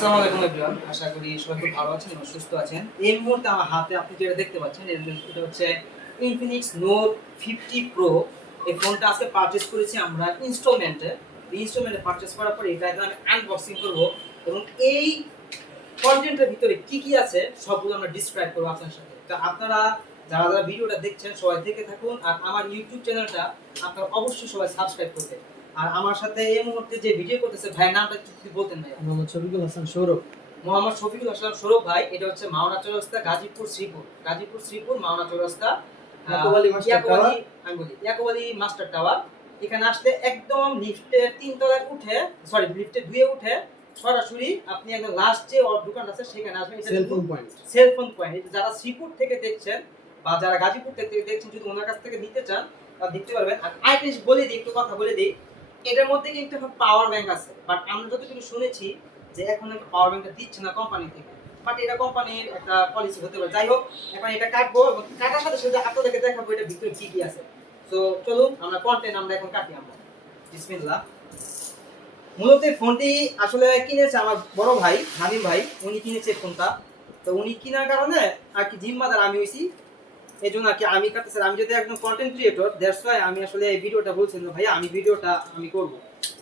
আসসালামু আলাইকুম এভরিওয়ান আশা করি সবাই খুব ভালো আছেন এবং সুস্থ আছেন। এই মুহূর্তে আমার হাতে আপনি যেটা দেখতে পাচ্ছেন, এটা- হচ্ছে ইনফিনিক্স নোট ফিফটি প্রো এই ফোনটা আজকে পারচেস করেছি আমরা ইনস্টলমেন্টে ইনস্টলমেন্টে পারচেস করার পরে এটা এখন আমি আনবক্সিং করব এবং এই কন্টেন্টের ভিতরে কি কি আছে সবগুলো আমরা ডিসক্রাইব করব আপনার সাথে। তো আপনারা যারা যারা ভিডিওটা দেখছেন সবাই দেখে থাকুন আর আমার ইউটিউব চ্যানেলটা আপনারা অবশ্যই সবাই সাবস্ক্রাইব করবেন। আর আমার সাথে এই মুহূর্তে যে ভিডিও করতেছে ভাইয়ের নামটা যদি বলতেন ভাইয়া। মোহাম্মদ শফিকুল হাসান সৌরভ। মোহাম্মদ শফিকুল হাসান সৌরভ ভাই এটা হচ্ছে মাওনা চৌরাস্তা গাজীপুর শ্রীপুর। গাজীপুর শ্রীপুর মাওনা চৌরাস্তা আহ, ইয়াকুব আলী মাস্টার টাওয়ার। এখানে আসলে একদম লিফটের তিন তলায় উঠে সরি লিফটে দুয়ে উঠে সরাসরি আপনি একদম লাস্ট যে ওর দোকান আছে সেখানে আসবেন। সেলফোন পয়েন্ট সেলফোন পয়েন্ট যারা শ্রীপুর থেকে দেখছেন বা যারা গাজীপুর থেকে দেখছেন যদি ওনার কাছ থেকে নিতে চান তাহলে দেখতে পারবেন। আর আরেকটা বলে দিই একটু কথা বলে দিই। এটার মধ্যে কিন্তু এখন পাওয়ার ব্যাংক আছে। বাট আমরা যতটুকু শুনেছি যে এখন পাওয়ার ব্যাংকটা দিচ্ছে না কোম্পানি থেকে। বাট এটা কোম্পানির একটা পলিসি হতে পারে। যাই হোক, এখন এটা কাটবো এবং কাটার সাথে সাথে আপনাদেরকে দেখাবো এটা ভিতরে কি কি আছে। তো চলুন আমরা কন্টেন্ট আমরা এখন কাটি আমরা। বিসমিল্লাহ। মূলত এই ফোনটি আসলে কিনেছে আমার বড় ভাই, হামিম ভাই। উনি কিনেছে ফোনটা তো উনি কেনার কারণে আর কি জিম্মাদার আমি হয়েছি। এই জন্য কি আমি কাটতেছি আমি যদি একদম কন্টেন্ট ক্রিয়েটর দ্যাটস ওয়াই আমি আসলে এই ভিডিওটা বলছিলাম ভাই আমি ভিডিওটা আমি করব।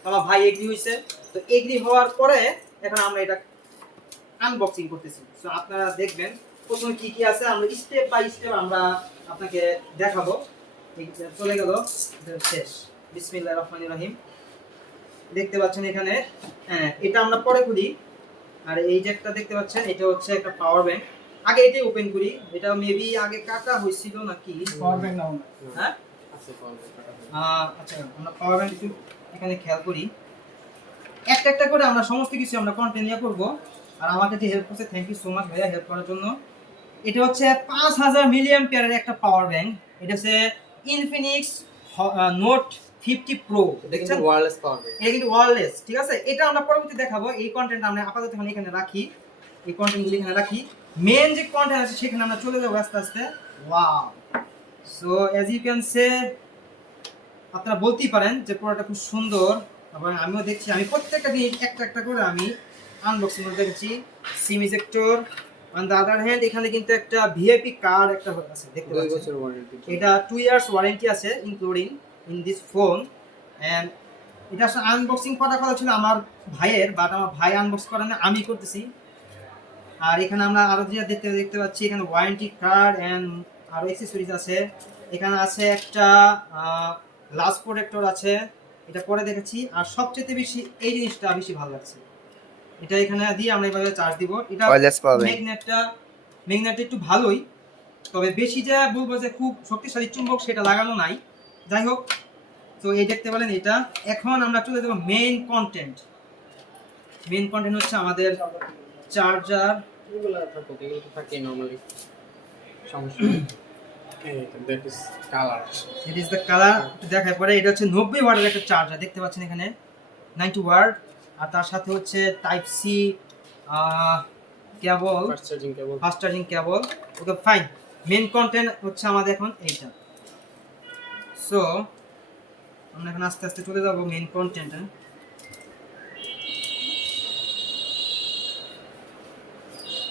আমার ভাই এগ্রি হয়েছে। তো এগ্রি হওয়ার পরে এখন আমরা এটা আনবক্সিং করতেছি। তো আপনারা দেখবেন প্রথমে কি কি আছে। আমরা স্টেপ বাই স্টেপ আমরা আপনাকে দেখাবো। চলে গেল। শেষ। বিসমিল্লাহ রহমান রহিম। দেখতে পাচ্ছেন এখানে হ্যাঁ এটা আমরা পরে করি। আর এই যে একটা দেখতে পাচ্ছেন, এটা হচ্ছে একটা পাওয়ার ব্যাংক আগে এটাই ওপেন করি। এটা মেবি আগে কাটা হয়েছিল নাকি? পাওয়ার ব্যাংক নাও হ্যাঁ? আছে পাওয়ার ব্যাংক আহ, আচ্ছা আমরা পাওয়ার ব্যাংক একটু এখানে খেয়াল করি। একটা একটা করে আমরা সমস্ত কিছু আমরা কন্টিনিউ করব। আর আমাকে যে হেল্প করছে থ্যাংক ইউ সো মাচ ভাইয়া হেল্প করার জন্য। এটা হচ্ছে পাঁচ হাজার মিলিয়াম পেয়ারের একটা পাওয়ার ব্যাংক এটা হচ্ছে ইনফিনিক্স নোট ফিফটি প্রো দেখছেন? ওয়্যারলেস পাওয়ার ব্যাংক এটা কিন্তু ওয়ারলেস ঠিক আছে? এটা আমরা পরবর্তী দেখাবো। এই কন্টেন্ট আমরা আপাতত এখন এখানে রাখি। এই কন্টেন্টগুলি এখানে রাখি। মেন যে কন্টেন্ট আছে সেখানে আমরা চলে যাব আস্তে আস্তে। Wow so as you can say আপনারা বলতেই পারেন যে প্রোডাক্টটা খুব সুন্দর। এবং আমিও দেখছি আমি প্রত্যেকটা দিন একটা একটা করে আমি আনবক্সিং করে দেখেছি। SIM ejector on the other hand এখানে কিন্তু একটা ভিআইপি কার্ড একটা আছে দেখতে পাচ্ছেন? এটা টু ইয়ার্স ওয়ারেন্টি আছে including in this phone and এটা আনবক্সিং করার কথা ছিল আমার ভাইয়ের বাট আমার ভাই আনবক্স করে না আমি করতেছি। আর এখানে আমরা আরও যেটা দেখতে দেখতে পাচ্ছি এখানে ওয়ারেন্টি কার্ড অ্যান্ড আরও অ্যাক্সেসরিজ আছে। এখানে আছে একটা গ্লাস প্রোটেক্টর আছে এটা পরে দেখেছি আর সবচেয়ে বেশি এই জিনিসটা বেশি ভালো লাগছে। এটা এখানে দিয়ে আমরা এভাবে চার্জ দিব। এটা ম্যাগনেটটা ম্যাগনেটটা একটু ভালোই তবে বেশি যা বলব যে খুব শক্তিশালী চুম্বক সেটা লাগানো নাই। যাই হোক তো এই দেখতে পেলেন এটা। এখন আমরা চলে যাব মেইন কন্টেন্ট মেইন কন্টেন্ট হচ্ছে আমাদের চার্জার এগুলো থাকুক এগুলো তো থাকেই নর্মালি সমস্যা that is colour it is the colour দেখায় পরে এটা হচ্ছে নব্বই একটা চার্জার দেখতে পাচ্ছেন এখানে? নাইনটি আর তার সাথে হচ্ছে type C cable cable fast charging cable okay fine main content হচ্ছে আমাদের এখন এইটা। সো আমরা এখন আস্তে আস্তে চলে যাব মেন কন্টেন্টে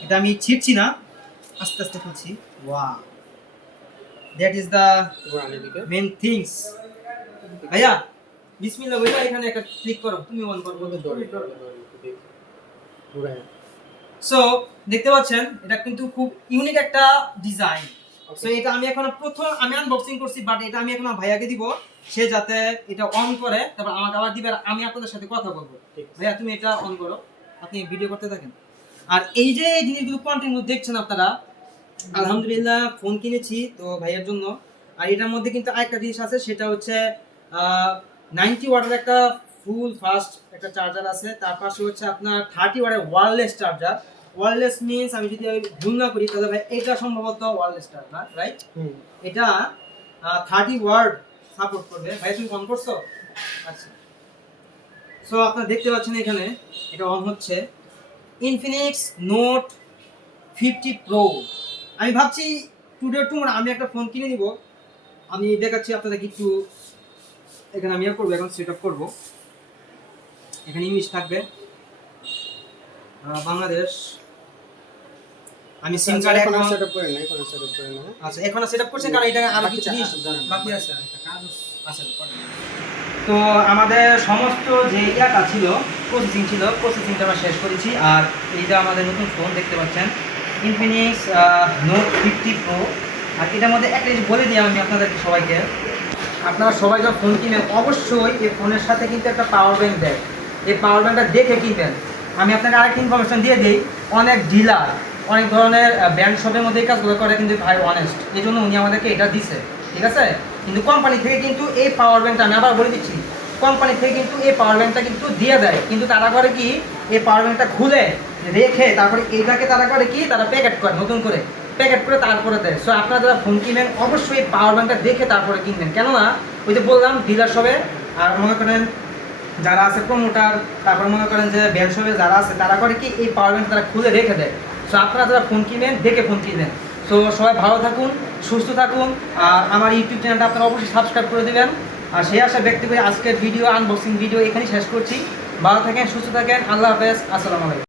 এটা আমি ছিটছি না আস্তে আস্তে খুলছি ওয়া দ্যাট ইজ দ্য পুরানি মেন থিংস ভাইয়া বিসমিল্লাহ বইটা এখানে একটা ক্লিক করো। তুমি অন করো। সো দেখতে পাচ্ছেন এটা কিন্তু খুব ইউনিক একটা ডিজাইন সো এটা আমি এখন প্রথম আমি আনবক্সিং করছি বাট এটা আমি এখন ভাইয়াকে দিব। সে যাতে এটা অন করে তারপর আমাকে আবার দিবে আর আমি আপনাদের সাথে কথা বলব। ঠিক ভাইয়া তুমি এটা অন করো। আপনি ভিডিও করতে থাকেন। আর এই যে এই জিনিসগুলো কন্টেন্ট দেখছেন আপনারা আলহামদুলিল্লাহ ফোন কিনেছি তো ভাইয়ের জন্য। আর এটার মধ্যে কিন্তু আরেকটা জিনিস আছে সেটা হচ্ছে নাইনটি ওয়াটের একটা ফুল ফাস্ট একটা চার্জার আছে। তার পাশে হচ্ছে আপনার থার্টি ওয়াটের ওয়ারলেস চার্জার ওয়্যারলেস মিনস আমি যদি ভুল না করি তাহলে ভাই এটা সম্ভবত ওয়্যারলেস চার্জার রাইট হুম। এটা থার্টি ওয়ার্ড সাপোর্ট করবে। ভাই তুমি অন করছ? আচ্ছা। সো আপনারা দেখতে পাচ্ছেন এখানে এটা অন হচ্ছে। ইনফিনিক্স নোট ফিফটি প্রো আমি ভাবছি টুডে টুমোর আমি একটা ফোন কিনে নিব। আমি দেখাচ্ছি আপনাদেরকে একটু এখানে আমি আর করব এখন সেট আপ করব। এখানে ইংলিশ থাকবে। বাংলাদেশ। আমি সিম কার্ড এখন সেট আপ করে না এখন সেটআপ করে না আচ্ছা এখন সেটআপ করছেন কারণ এটা আরও কিছু জিনিস বাকি আছে। আচ্ছা করেন। তো আমাদের সমস্ত যে ইয়াটা ছিল প্রসেসিং ছিল প্রসেসিংটা আমরা শেষ করেছি। আর এই যে আমাদের নতুন ফোন দেখতে পাচ্ছেন ইনফিনিক্স নোট ফিফটি প্রো আর এটার মধ্যে একটা জিনিস বলে দিই আমি আপনাদেরকে সবাইকে। আপনারা সবাই যখন ফোন কিনেন, অবশ্যই এই ফোনের সাথে কিন্তু একটা পাওয়ার ব্যাংক দেয়। এই পাওয়ার ব্যাংকটা দেখে কিনবেন। আমি আপনাকে আরেকটা ইনফরমেশন দিয়ে দিই, অনেক ডিলার অনেক ধরনের ব্র্যান্ড শপের মধ্যে এই কাজগুলো করে কিন্তু ভাই অনেস্ট এই জন্য উনি আমাদেরকে এটা দিছে, ঠিক আছে? কিন্তু কোম্পানি থেকে কিন্তু এই পাওয়ার ব্যাংকটা আমি আবার বলে দিচ্ছি কোম্পানি থেকে কিন্তু এই পাওয়ার ব্যাংকটা কিন্তু দিয়ে দেয়। কিন্তু তারা করে কি? এই পাওয়ার ব্যাংকটা খুলে, রেখে তারপরে এইটাকে তারা করে কি? তারা প্যাকেট করে, নতুন করে। প্যাকেট করে তারপরে দেয়। সো আপনারা যারা ফোন কিনেন, অবশ্যই পাওয়ার ব্যাংকটা দেখে তারপরে কিনবেন। কেননা, ওই যে বললাম ডিলার শপে আর মনে করেন যারা আছে প্রমোটার তারপর মনে করেন যে ব্যান্ড শপে যারা আছে, তারা করে কি? এই পাওয়ার ব্যাংক তারা খুলে রেখে দেয়। সো আপনারা যারা ফোন কিনেন, দেখে ফোন কিনেন। সো সবাই ভালো থাকুন। সুস্থ থাকুন, আর আমার ইউটিউব চ্যানেলটা আপনারা অবশ্যই সাবস্ক্রাইব করে দেবেন। আর সেই আশা ব্যক্তি করে আজকের ভিডিও আনবক্সিং ভিডিও এখানেই শেষ করছি। ভালো থাকেন, সুস্থ থাকেন, আল্লাহ হাফেজ, আসসালামু আলাইকুম।